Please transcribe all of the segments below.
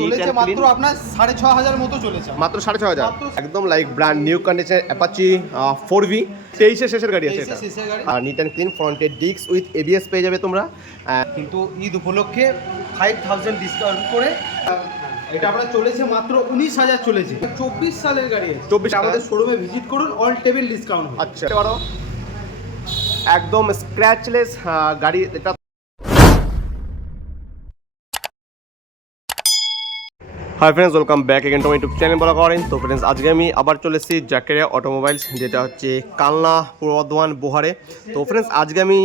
চলেছে মাত্র আপনার 6,500 মতো চলেছে, মাত্র 6,500, একদম like brand new condition Apache 4V 23 শেষের গাড়ি আছে এটা। আর নিট অ্যান্ড ক্লিন ফ্রন্টে ডিস্ক উইথ ABS পেয়ে যাবে তোমরা। কিন্তু ঈদ উপলক্ষে 5,000 ডিসকাউন্ট করে এটা আপনার চলেছে মাত্র 19,000 চলেছে। 24 সালের গাড়ি আছে। 24 আমাদের শোরুমে ভিজিট করুন, অল টেবিল ডিসকাউন্ট। আচ্ছা বড় একদম স্ক্র্যাচলেস গাড়ি এটা। Hi friends, welcome back again to my YouTube channel বলা করেন। তো ফ্রেন্ডস, আজকে আমি আবার চলে এসেছি জাকেরিয়া অটোমোবাইলস, যেটা হচ্ছে কালনা, পূর্ব বর্ধমান, বোহারে। তো ফ্রেন্ডস, আজকে আমি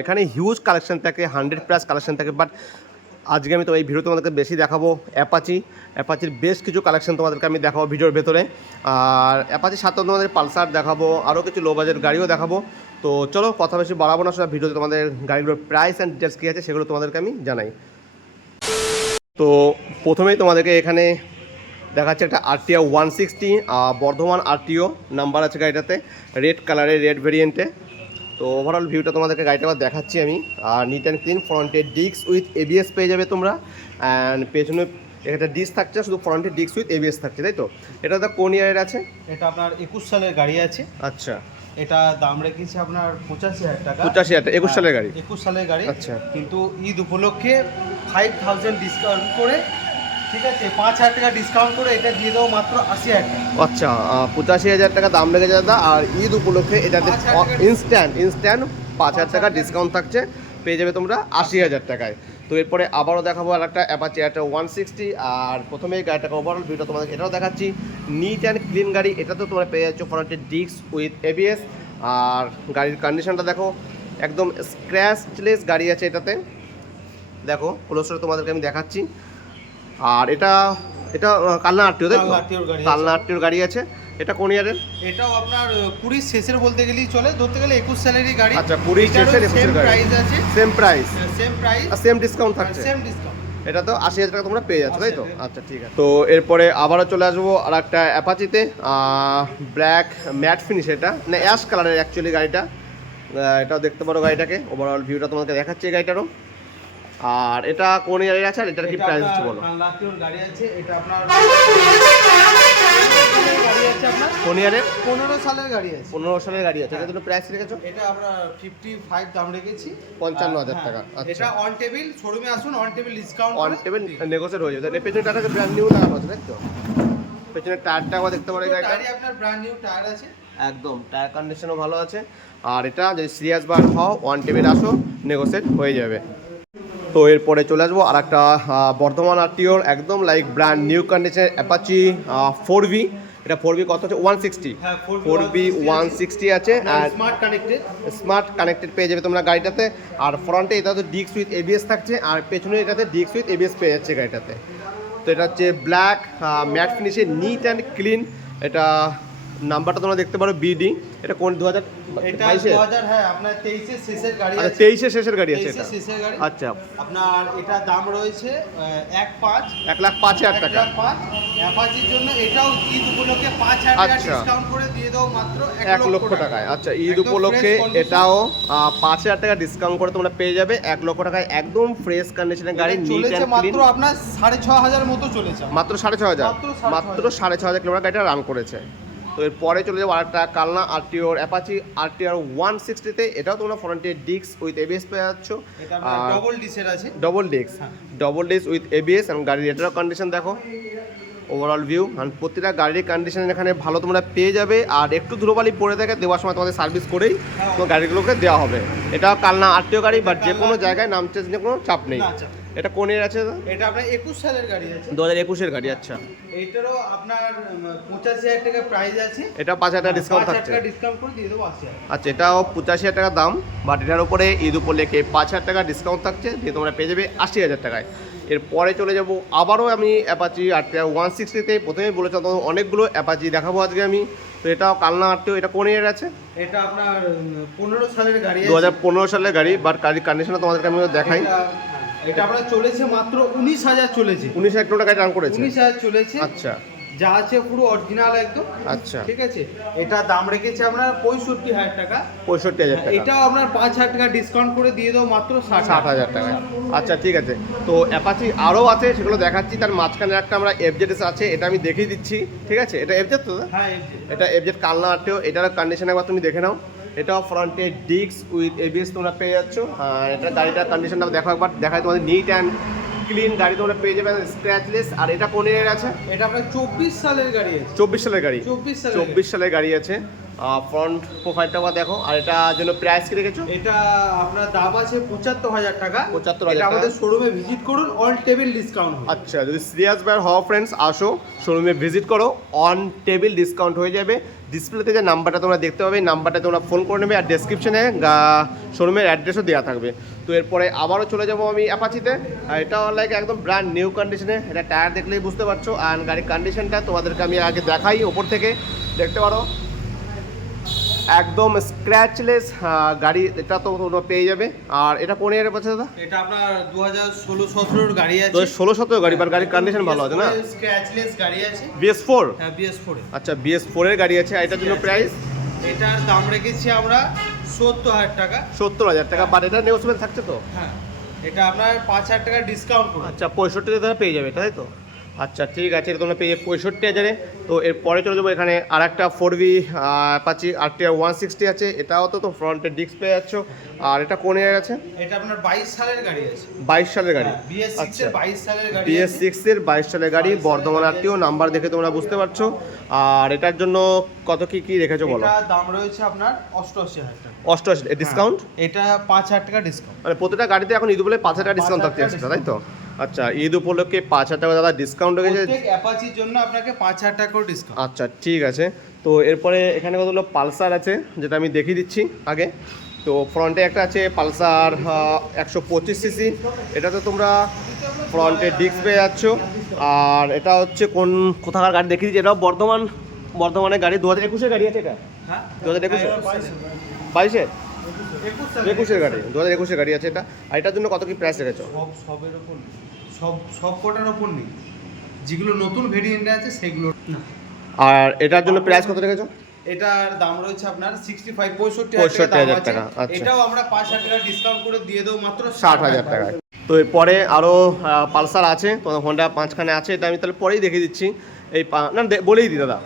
এখানে হিউজ কালেকশন থাকে, 100+ কালেকশন থাকে, বাট আজকে আমি তো এই ভিডিও তোমাদেরকে বেশি দেখাবো অ্যাপাচির বেশ কিছু কালেকশন তোমাদেরকে আমি দেখাবো ভিডিওর ভেতরে। আর অ্যাপাচির সাথে তোমাদের পালসার দেখাবো, আরও কিছু লো বাজেট গাড়িও দেখাবো। তো চলো কথা বেশি বাড়াবো না, সব ভিডিওতে তোমাদের গাড়িগুলোর প্রাইস অ্যান্ড ডিটেলস কী আছে সেগুলো তোমাদেরকে আমি জানাই। তো প্রথমেই তোমাদেরকে এখানে দেখাচ্ছে একটা RTR 160 বর্ধমান RTO নাম্বার আছে গাড়িটাতে, রেড কালারের, রেড ভেরিয়েন্টে। তো ওভারঅল ভিউটা তোমাদেরকে গাড়িটা আবার দেখাচ্ছি আমি। আর নিট অ্যান্ড ক্লিন ফ্রন্টে ডিস্ক উইথ ABS পেয়ে যাবে তোমরা। অ্যান্ড পেছনে একটা ডিস্ক থাকছে, শুধু ফ্রন্টে ডিস্ক উইথ ABS থাকছে, তাই তো? এটা তো কোন ইয়ারের আছে? এটা আপনার 21 সালের গাড়ি আছে। আচ্ছা, এটা দাম রেখেছি আপনার 85,000 টাকা। 85,000 টাকা, 21 সালের গাড়ি। 21 সালের গাড়ি। আচ্ছা, কিন্তু ঈদ উপলক্ষে 5,000 ডিসকাউন্ট করে, ঠিক আছে, 5,000 টাকা ডিসকাউন্ট করে এটা দিয়ে দেবো মাত্র 80,000 টাকা। আচ্ছা, 85,000 টাকা দাম রেখেছে দাদা। আর ঈদ উপলক্ষে এটাতে ইনস্ট্যান্ট 5,000 টাকা ডিসকাউন্ট থাকছে, পেয়ে যাবে তোমরা 80,000 টাকায়। তো এরপরে আবারও দেখাবো আর একটা অ্যাপাচি 160। আর প্রথমে এই গাড়িটাকে ওভারঅল ভিডিও তোমাদের এটাও দেখাচ্ছি, নিট অ্যান্ড ক্লিন গাড়ি। এটা তো তোমরা পেয়ে যাচ্ছ ফ্রন্টের ডিস্ক উইথ ABS। আর গাড়ির কন্ডিশনটা দেখো, একদম স্ক্র্যাচলেস গাড়ি আছে এটাতে। দেখো ক্লোজটা তোমাদেরকে আমি দেখাচ্ছি। আর এটা কালনা RTO, তাই তো? কালনা RTOর গাড়ি আছে। এটা কোন ইয়ারের? এটাও আপনার 20 শেষের বলতে গেলেই চলে, ধরতে গেলে 21 সালেরই গাড়ি। আচ্ছা, 20 শেষের 21 গাড়ি। প্রাইস আছে, সেম প্রাইস আর সেম ডিসকাউন্ট থাকছে। Same discount. এটা তো 80,000 টাকা তোমরা পেয়ে যাচ্ছ, তাই তো? আচ্ছা, ঠিক আছে। তো এরপরে আবারও চলে আসবো আর একটা অ্যাপাচিতে, ব্ল্যাক ম্যাট ফিনিশ, এটা না অ্যাশ কালারের অ্যাকচুয়ালি গাড়িটা। এটাও দেখতে পারো গাড়িটাকে, ওভারঅল ভিউটা তোমাকে দেখাচ্ছি এই গাড়িটারও। আর এটা কোন ইয়ারের আছে আর এটার কি প্রাইস হচ্ছে বলো? গাড়ি আছে, এটা আপনার গাড়ি আছে আপনার কোন ইয়ারের? 15 সালের গাড়ি আছে। 15 সালের গাড়ি আছে। এটা তুমি প্রাইস রেখেছো? এটা আমরা 55 দাম রেখেছি, 55,000 টাকা। আচ্ছা, এটা অন টেবিল, শোরুমে আসুন, on table discount, on table negotiate হয়ে যাবে। এর পেছনে টাকাকে ব্র্যান্ড নিউ লাগানো আছে, তাই তো? পেছনে টায়ারটা আবার দেখতে পারো, গাড়িটা আপনার ব্র্যান্ড নিউ টায়ার আছে, একদম টায়ার কন্ডিশনও ভালো আছে। আর এটা যদি সিরিয়াস বার হও, অন টেবিল আসো, নেগোশিয়েট হয়ে যাবে। তো এরপরে চলে আসবো আর একটা বর্ধমান RTOর একদম লাইক ব্র্যান্ড নিউ কন্ডিশনের অ্যাপাচি 4V। এটা 4V কত হচ্ছে? 160। 4V 160 আছে। আর স্মার্ট কানেক্টেড পেয়ে যাবে তোমরা গাড়িটাতে। আর ফ্রন্টে এটা তো ডিস্ক উইথ ABS থাকছে, আর পেছনে এটাতে ডিস্ক উইথ ABS পেয়ে যাচ্ছে গাড়িটাতে। তো এটা হচ্ছে ব্ল্যাক ম্যাট ফিনিশে, নিট অ্যান্ড ক্লিন। এটা নাম্বারটা তোমরা দেখতে পারো BD। এটা কোন 2022? হ্যাঁ, আপনার 23 শেষের গাড়ি আছে। 23 শেষের গাড়ি আছে এটা। শেষের গাড়ি। আচ্ছা, আপনার এটা দাম রয়েছে 1,05,000 টাকা। অ্যাপাচির জন্য এটাও ঈদ উপলক্ষে 5,000 টাকা ডিসকাউন্ট করে দিয়ে দাও মাত্র 1 লক্ষ টাকায়। আচ্ছা, ঈদ উপলক্ষে এটাও 5,000 টাকা ডিসকাউন্ট করে তোমরা পেয়ে যাবে 1 লক্ষ টাকায়, একদম ফ্রেশ কন্ডিশনের গাড়ি, নিট অ্যান্ড ক্লিন। মাত্র আপনার 6,500 মতো চলেছে, মাত্র 6,500 কিলোমিটার গাড়িটা রান করেছে। তো এরপরে চলে যাবো আরেকটা কালনা RTOর অ্যাপাচি RTR 160-তে। এটাও তোমরা ফ্রন্টে ডিস্ক উইথ ABS পেয়ে যাচ্ছ। ডবল ডিস্কের আছে, ডবল ডিস্ক উইথ ABS। এবং গাড়ির এটারও কন্ডিশন দেখো, ওভারঅল ভিউ। আর প্রতিটা গাড়ির কন্ডিশন এখানে ভালো তোমরা পেয়ে যাবে। আর একটু ধুলোবালি পড়ে থাকে, দেওয়ার সময় তোমাদের সার্ভিস করেই তো গাড়িগুলোকে দেওয়া হবে। এটাও কালনা RTO গাড়ি, বাট যে কোনো জায়গায় নাম চেঞ্জ নিয়ে কোনো চাপ নেই। এটা কোন এর আছে? এটা আপনার 21 সালের গাড়ি আছে, 2021 এর গাড়ি। আচ্ছা, এইটারও আপনার 85,000 টাকা প্রাইস আছে। এটা 5,000 টাকা ডিসকাউন্ট থাকছে। 5,000 টাকা ডিসকাউন্ট করে দিয়ে দেবো 80,000। আচ্ছা, এটাও 85,000 টাকা দাম, বাট এটার উপরে ঈদ উপলক্ষে 5,000 টাকা ডিসকাউন্ট থাকছে, দিয়ে তোমরা পেয়ে যাবে 80,000 টাকায়। এরপরে চলে যাব আবারও আমি অ্যাপাচি RTR 160-তে। প্রথমেই বলেছিলাম তোমাদের অনেকগুলো অ্যাপাচি দেখাবো আজকে আমি। তো এটাও কালনা RTO। এটা কোন ইয়ার আছে? এটা আপনার 15 সালের গাড়ি আছে, 2015 সালের গাড়ি, বাট গাড়ির কন্ডিশনটা তোমাদেরকে আমি দেখাই। এটা আপনার চলেছে মাত্র 19,000 চলেছে, 19,000 কিলোমিটার গাড়ি রান করেছে। 19,000 চলেছে। আচ্ছা, যা আছে পুরো অরিজিনাল একদম। আচ্ছা ঠিক আছে, এটা দাম রেখেছে আপনার 65,000 টাকা। 65,000 টাকা, এটাও আপনার 5,000 টাকা ডিসকাউন্ট করে দিয়ে দেবো মাত্র 60,000 টাকা। আচ্ছা ঠিক আছে, তো অ্যাপাচি আরও আছে, সেগুলো দেখাচ্ছি। তার মাঝখানে একটা আমরা এফজেডএস আছে, এটা আমি দেখিয়ে দিচ্ছি। ঠিক আছে, এটা এফজেড তো? হ্যাঁ, এটা এফজেড কালনা আরটিও। এটার কন্ডিশন একবার তুমি দেখে নাও। এটাও ফ্রন্টে ডিস্ক উইথ এবিএস তোমরা পেয়ে যাচ্ছ। আর এটা গাড়িটার কন্ডিশনটা দেখো একবার, দেখায় তোমাদের নিট অ্যান্ড ক্লিন গাড়ি তোমরা পেয়ে যাবে, স্ক্র্যাচলেস। আর এটা কোন এর আছে? এটা আপনার 24 সালের গাড়ি আছে। 24 সালের গাড়ি, 24 সালের গাড়ি আছে। ফ্রন্ট প্রোফাইলটা দেখো। আর এটা জন্য প্রাইস কি রেখেছো? এটা আপনার দাম আছে 75,000 টাকা। 75,000 এটা টাকা। আমাদের শোরুমে ভিজিট করুন, অল টেবিল ডিসকাউন্ট। আচ্ছা, যদি সিরিয়াস বায়ার হও ফ্রেন্ডস, আসো শোরুমে ভিজিট করো, অন টেবিল ডিসকাউন্ট হয়ে যাবে। ডিসপ্লেতে যে নাম্বারটা তোমরা দেখতে পাবে, এই নাম্বারটা তোমরা ফোন করে নেবে। আর ডেসক্রিপশনে শোরুমের অ্যাড্রেসও দেওয়া থাকবে। তো এরপরে আবারও চলে যাবো আমি অ্যাপাচিতে। আর এটা লাইক একদম ব্র্যান্ড নিউ কন্ডিশনে। এটা টায়ার দেখলেই বুঝতে পারছো। আর গাড়ির কন্ডিশনটা তোমাদেরকে আমি আগে দেখাই, ওপর থেকে দেখতে পারো একদম স্ক্র্যাচলেস গাড়ি। এটা তো তোমরা পেয়ে যাবে। আর এটা কোন ইয়ারের বলছে দাদা? এটা আপনার 2016-17 গাড়ি আছে। 16-17 গাড়ি, বাট গাড়ির কন্ডিশন ভালো আছে না? স্ক্র্যাচলেস গাড়ি আছে। BS4? হ্যাঁ, BS4 এ। আচ্ছা, BS4 এর গাড়ি আছে। এটার জন্য প্রাইস? এটার দাম রেখেছি আমরা 70,000 টাকা। 70,000 টাকা, বাট এটা নেগোসিয়েবল থাকছে তো? হ্যাঁ, এটা আপনার 5,000 টাকা ডিসকাউন্ট করে। আচ্ছা, 65,000 টাকা পেয়ে যাবে, তাই তো? আচ্ছা ঠিক আছে, এটা তোমরা পেয়ে যাবে 65,000-এ। তো এরপরে চলে যাবো এখানে আর একটা 4V অ্যাপাচি RTR 160 আছে। এটাও তো ফ্রন্টের ডিস্ক পেয়ে যাচ্ছ। আর এটা কোন ইয়ার আছে? এটা আপনার 22 সালের গাড়ি আছে। 22 সালের গাড়ি। BS6 আচ্ছা, এর 22 সালের গাড়ি। BS6 এর 22 সালের গাড়ি, বর্ধমান RTO নাম্বার দেখে তোমরা বুঝতে পারছো। আর এটার জন্য কত কি রেখেছো বলো? এটা দাম রয়েছে আপনার 88,000 টাকা। 88 ডিসকাউন্ট? এটা 5,000 টাকা ডিসকাউন্ট। মানে প্রতিটা গাড়িতে এখন ঈদ বলে 5,000 টাকা ডিসকাউন্ট থাকছে এক্সট্রা, তাই তো? আচ্ছা, ঈদ উপলক্ষে 5,000 টাকা দাদা ডিসকাউন্ট রেখেছে। প্রত্যেক অ্যাপাচির জন্য আপনাকে 5,000 টাকা করে ডিসকাউন্ট। আচ্ছা ঠিক আছে। তো এরপরে এখানে কতগুলো পালসার আছে, যেটা আমি দেখিয়ে দিচ্ছি আগে। তো ফ্রন্টে একটা আছে পালসার 125 সিসি। এটাতে তোমরা ফ্রন্টে ডিস্ক পেয়ে যাচ্ছ। আর এটা হচ্ছে কোথাকার গাড়ি দেখিয়ে দিচ্ছি, এটাও বর্ধমানের গাড়ি। 2021-এর গাড়ি আছে এটা? হ্যাঁ, 2021-এর? 22-এর? 21-এর গাড়ি, 2021-এর গাড়ি আছে এটা। আর এটার জন্য কত কি প্রাইস রেখেছো? সবের উপর নেই, সব কটার উপর নেই। যেগুলো নতুন ভেরিয়েন্ট আছে সেগুলো না। আর এটার জন্য প্রাইস কত রেখেছো? এটার দাম রয়েছে আপনার 65,000 65,000 টাকা। আচ্ছা, এটাও আমরা 5,000 টাকা ডিসকাউন্ট করে দিয়ে দেবো মাত্র 60,000 টাকা। তো এরপরে আরও পালসার আছে, তো হোন্ডা 5খানে আছে। এটা আমি তাহলে পরেই দেখিয়ে দিচ্ছি। এই না বলেই দিই দাদা,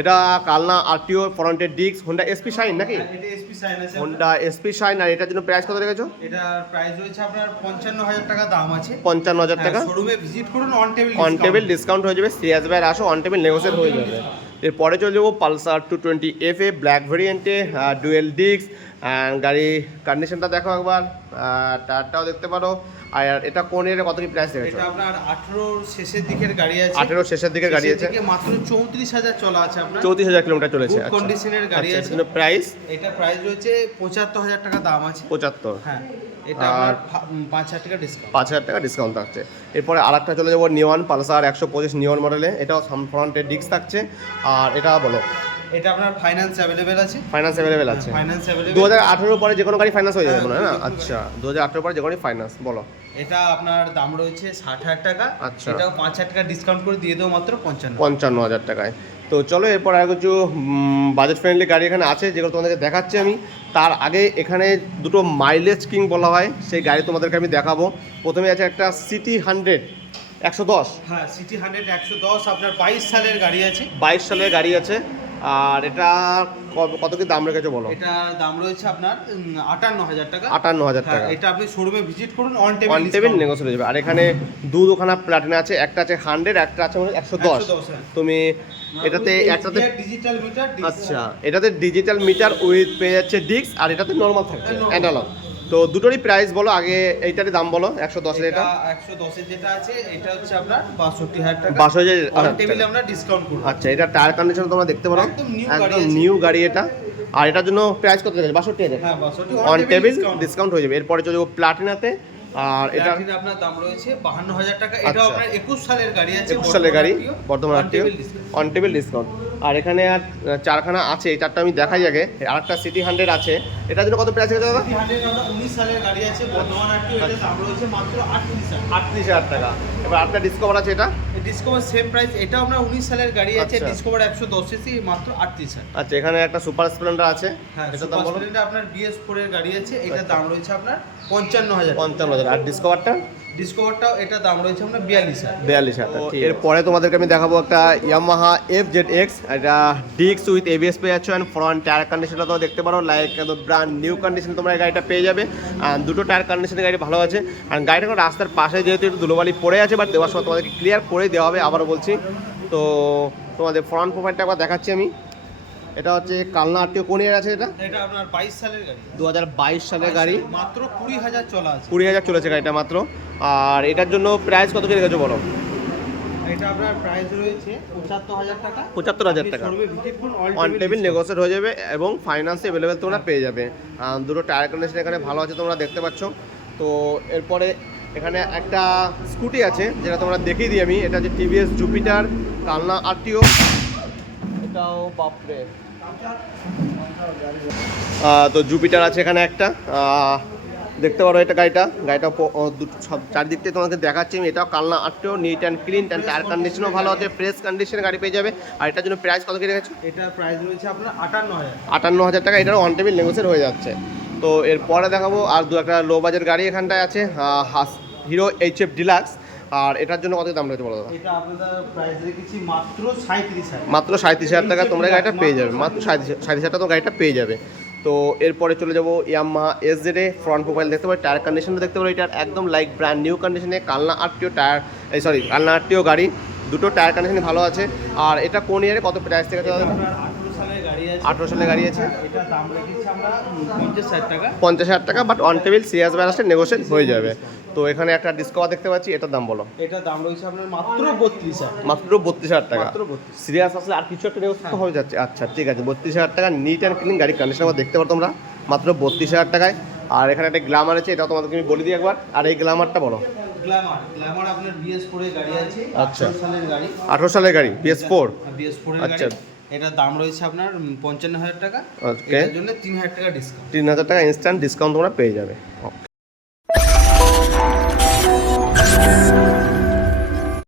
এটা কালনা RTO ফ্রন্টের ডিস্ক, হোন্ডা SP শাইন নাকি? এটা SP শাইন আছে। Honda SP Shine. আর এটার জন্য প্রাইস কত রেখেছো? এটার প্রাইস রয়েছে আপনার 55,000 টাকা দাম আছে। 55,000 টাকা। শোরুমে ভিজিট করুন, অন টেবিল ডিসকাউন্ট হয়ে যাবে। সিরিয়াস বাইরে আসো, অন টেবিল নেগোসিয়েট হয়ে যাবে। এরপরে চলে যাবো পালসার 220FA ব্ল্যাক ভেরিয়েন্টে, ডুয়েল ডিস্ক। অ্যান্ড গাড়ি কন্ডিশনটা দেখো একবার, টায়ারটাও দেখতে পারো। আর এটা কোন এর কত কি প্রাইস রেখেছো? এটা আপনার 18 শেষের দিকের গাড়ি আছে। 18 শেষের দিকের গাড়ি আছে। মাত্র 34,000 চলা আছে আপনার। 34,000 কিলোমিটার চলেছে। গুড কন্ডিশনের গাড়ি আছে। এর প্রাইস? এটা প্রাইস রয়েছে 75,000 টাকা দাম আছে। 75। হ্যাঁ, এটা আপনার 5,000 টাকা ডিসকাউন্ট। 5,000 টাকা ডিসকাউন্ট থাকছে। এরপরে আরেকটা চলে যাবো নিওয়ান পালসার 125 নিওয়ান মডেলে। এটাও ফ্রন্টে ডিস্ক থাকছে। আর এটা বলো? এটা আপনার ফাইন্যান্স অ্যাভেলেবেল আছে। ফাইন্যান্স অ্যাভেলেবেল আছে? Finance available. 2018 পরে যে কোনো গাড়ি ফাইন্যান্স হয়ে যাবে মনে হয় না? আচ্ছা, 2018 পরে যে কোনো ফাইন্যান্স। বলো? এটা আপনার দাম রয়েছে 60,000 টাকা। আচ্ছা, এটাও 5,000 টাকা ডিসকাউন্ট করে দিয়ে দেবো মাত্র 55,000 টাকায়। তো চলো এরপর আর কিছু বাজেট ফ্রেন্ডলি গাড়ি এখানে আছে, যেগুলো তোমাদেরকে দেখাচ্ছি আমি। তার আগে এখানে দুটো মাইলেজ কিং বলা হয় সেই গাড়ি তোমাদেরকে আমি দেখাবো। প্রথমে আছে একটা সিটি 100 110। হ্যাঁ, সিটি 100 110 আপনার 22 সালের গাড়ি আছে। 22 সালের গাড়ি আছে। আর এটা কত কি দাম রেখেছো বলো? এটা দাম রয়েছে আপনার 58,000 টাকা। 58,000 টাকা। এটা আপনি শোরুমে ভিজিট করুন, অন অন টেবিল নেগোসিয়েট হয়ে যাবে। আর এখানে দুখানা প্লাটিনা আছে, একটা আছে 100, একটা আছে 110। তুমি এটাতে একটাতে ডিজিটাল মিটার। আচ্ছা, এটাতে ডিজিটাল মিটার উইথ পেয়ে যাচ্ছে ডিস্ক, আর এটাতে নর্মাল থাকছে অ্যানালগ। তো দুটোরই প্রাইস বলো আগে, এইটারই দাম বলো। 110 এর এটা 110 এর যেটা আছে এটা হচ্ছে আপনার 62,000 টাকা। 62,000 অন টেবিলে আমরা ডিসকাউন্ট করব। আচ্ছা, এটা টায়ার কন্ডিশন তোমরা দেখতে পারো, একদম নিউ গাড়ি এটা। আর এটার জন্য প্রাইস কত আছে? 62,000। হ্যাঁ, 62 অন টেবিল ডিসকাউন্ট হয়ে যাবে। এরপরে চলে যাবো প্লাটিনাতে। আর এটা আপনার দাম রয়েছে 52,000 টাকা। এটাও আপনার 21 সালের গাড়ি আছে। 21 সালের গাড়ি, বর্তমান অন টেবিল ডিসকাউন্ট। আর এখানে আর চারখানা আছে, এই চারটা আমি দেখাই আগে। আর একটা সিটি 100 আছে, এটার জন্য কত প্রাইস আছে দাদা? 19 সালের গাড়ি আছে, বর্তমান আরটিও, এটা দাম রয়েছে মাত্র 38,000 টাকা। এবার আরেকটা ডিসকভার আছে, এটা ডিসকভার সেম প্রাইস, এটা আপনার 19 সালের গাড়ি আছে, আচ্ছা। ডিসকভার 110 সিসি, মাত্র 38,000। আচ্ছা, এখানে একটা সুপার স্প্লেন্ডার আছে, হ্যাঁ, এটার দাম সুপার বলো। স্প্লেন্ডার আপনার BS4 এর গাড়ি আছে, এটার দাম রয়েছে আপনার 55,000। 55,000। আর ডিসকভারটা? ডিসকভারটাও এটা দাম রয়েছে আপনার 42,000। 42,000। এরপরে তোমাদেরকে আমি দেখাবো একটা ইয়ামাহা FZX, এটা ডিস্ক উইথ ABS পেয়ে যাচ্ছ, অ্যান্ড ফ্রন্ট টায়ার কন্ডিশনটা তোমরা দেখতে পারো, লাইক একদম ব্র্যান্ড নিউ কন্ডিশন তোমরা এই গাড়িটা পেয়ে যাবে। আর দুটো টায়ার কন্ডিশনের গাড়ি ভালো আছে। আর গাড়িটা কোনো রাস্তার পাশে যেহেতু একটু ধুলোবালি পড়ে আছে, বাট দেওয়ার সময় তোমাদেরকে ক্লিয়ার করে দেওয়া হবে, আবারও বলছি। তো তোমাদের ফ্রন্ট প্রোফাইলটা একবার দেখাচ্ছি আমি। এটা হচ্ছে কালনা আরটিও, কোন ইয়ার আছে এটা? এটা আপনার 22 সালের গাড়ি, 2022 সালের গাড়ি, মাত্র 20,000 চলা আছে। 20,000 চলেছে গাড়িটা মাত্র। আর এটার জন্য প্রাইস কত কি রেখেছো বলো? এটা আপনার প্রাইস রয়েছে 75,000 টাকা। 75,000 টাকা। অন টেবিল নেগোসিয়েট হয়ে যাবে এবং ফাইন্যান্সে অ্যাভেলেবেল তোমরা পেয়ে যাবে। দুটো টায়ার কন্ডিশন এখানে ভালো আছে, তোমরা দেখতে পাচ্ছ। তো এরপরে এখানে একটা স্কুটি আছে, যেটা তোমরা দেখিয়ে দিই আমি। এটা হচ্ছে TVS জুপিটার কালনা আরটিও। এটাও বাপরে, তো জুপিটার আছে এখানে একটা, দেখতে পারো এটা গাড়িটা সব চারদিক থেকে তোমাকে দেখাচ্ছি আমি। এটাও Kalna RTO, neat and clean, and tyre কন্ডিশনও ভালো আছে, ফ্রেশ কন্ডিশনে গাড়ি পেয়ে যাবে। আর এটার জন্য প্রাইস কত কি রেখেছো? এটার প্রাইস রয়েছে আপনার 58,000। 58,000 টাকা। এটারও অন টেবিল নেগোসিয়েট হয়ে যাচ্ছে। তো এরপরে দেখাবো আর দু একটা লো বাজেট গাড়ি এখানটায় আছে, হিরো HF ডিলাক্স। আর এটার জন্য কত দাম রয়েছে বলো দাদা? এটা আপনাদের প্রাইস রেখেছি মাত্র 37,000। মাত্র 37,000 টাকা তোমরা গাড়িটা পেয়ে যাবে, মাত্র 37,000 টাকা তো গাড়িটা পেয়ে যাবে। তো এরপরে চলে যাবো ইয়ামাহা SZ, ফ্রন্ট প্রোফাইল দেখতে পারো, টায়ার কন্ডিশনটা দেখতে পারো, এটার একদম লাইক ব্র্যান্ড নিউ কন্ডিশনে Kalna RTO tyre, Kalna RTO গাড়ি, দুটো টায়ার কন্ডিশন ভালো আছে। আর এটা কোন ইয়ারে কত প্রাইস থেকে? 18 সালের গাড়ি আছে। 18 সালের গাড়ি আছে, এটা দাম রেখেছি আমরা 50,000 টাকা। 50,000 টাকা, বাট অন টেবিল সিএস ব্যালান্সে নেগোসিয়েট হয়ে যাবে। তো এখানে একটা ডিসকভার দেখতে পাচ্ছি, এটার দাম বলো। এটা দাম রয়েছে আপনার মাত্র 32,000। মাত্র 32,000 টাকা। মাত্র 32। সিরিয়াস আসলে আর কিছু একটা নেগোসিয়েট হয়ে যাচ্ছে। আচ্ছা ঠিক আছে, 32,000 টাকা নিট অ্যান্ড ক্লিন গাড়ির কন্ডিশন আবার দেখতে পারো তোমরা, মাত্র 32,000 টাকায়। আর এখানে একটা গ্ল্যামার আছে, এটা তোমাদেরকে আমি বলে দিই একবার। আর এই গ্ল্যামারটা বলো। গ্ল্যামার আপনার BS4 এর গাড়ি আছে, আচ্ছা। 18 সালের গাড়ি। 18 সালের গাড়ি, BS4। BS4 এর আচ্ছা। গাড়ি, এটার দাম রয়েছে আপনার 55,000 টাকা। ওকে, এর জন্য 3,000 টাকা ডিসকাউন্ট। 3,000 টাকা ইনস্ট্যান্ট ডিসকাউন্ট তোমরা পেয়ে যাবে।